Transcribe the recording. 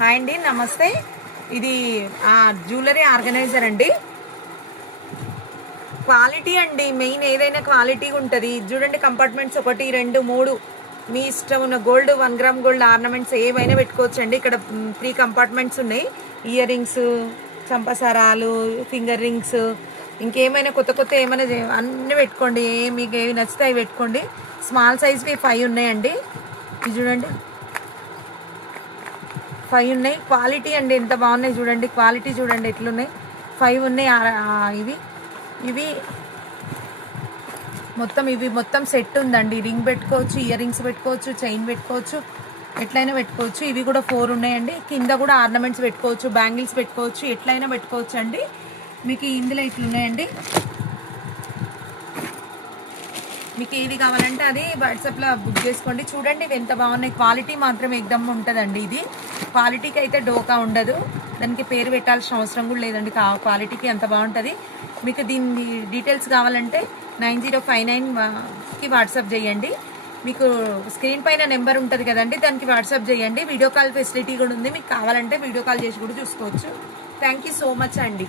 Hi అండి, నమస్తే. ఇది జ్యువెలరీ ఆర్గనైజర్ అండి. క్వాలిటీ అండి మెయిన్, ఏదైనా క్వాలిటీ ఉంటుంది. చూడండి, కంపార్ట్మెంట్స్ 1, 2, 3 మీ ఇష్టం ఉన్న గోల్డ్, 1 గ్రామ్ గోల్డ్ ఆర్నమెంట్స్ ఏవైనా పెట్టుకోవచ్చు అండి. ఇక్కడ 3 కంపార్ట్మెంట్స్ ఉన్నాయి. ఇయర్ రింగ్స్, చంపసరాలు, ఫింగర్ రింగ్స్, ఇంకేమైనా కొత్త కొత్త ఏమైనా అన్నీ పెట్టుకోండి. మీకు ఏవి నచ్చితే అవి పెట్టుకోండి. స్మాల్ సైజ్వి 5 ఉన్నాయండి. ఇది చూడండి, 5 ఉన్నాయి. క్వాలిటీ అండి ఎంత బాగున్నాయి చూడండి. క్వాలిటీ చూడండి ఎట్లున్నాయి. 5 ఉన్నాయి. ఇవి ఇవి మొత్తం సెట్ ఉందండి. రింగ్ పెట్టుకోవచ్చు, ఇయర్ రింగ్స్ పెట్టుకోవచ్చు, చైన్ పెట్టుకోవచ్చు, ఎట్లయినా పెట్టుకోవచ్చు. ఇవి కూడా 4 ఉన్నాయండి. కింద కూడా ఆర్నమెంట్స్ పెట్టుకోవచ్చు, బ్యాంగిల్స్ పెట్టుకోవచ్చు, ఎట్లయినా పెట్టుకోవచ్చు అండి. మీకు ఇందులో ఇట్లున్నాయండి. మీకు ఏది కావాలంటే అది వాట్సాప్లో బుక్ చేసుకోండి. చూడండి ఇవి ఎంత బాగున్నాయి. క్వాలిటీ మాత్రం ఎగ్దమ్ ఉంటుందండి. ఇది క్వాలిటీకి అయితే డోకా ఉండదు. దానికి పేరు పెట్టాల్సిన అవసరం కూడా లేదండి. క్వాలిటీకి అంత బాగుంటుంది. మీకు దీని డీటెయిల్స్ కావాలంటే 9059కి వాట్సాప్ చేయండి. మీకు స్క్రీన్ పైన నెంబర్ ఉంటుంది కదండి, దానికి వాట్సాప్ చేయండి. వీడియో కాల్ ఫెసిలిటీ కూడా ఉంది. మీకు కావాలంటే వీడియో కాల్ చేసి కూడా చూసుకోవచ్చు. థ్యాంక్ యూ సో మచ్ అండి.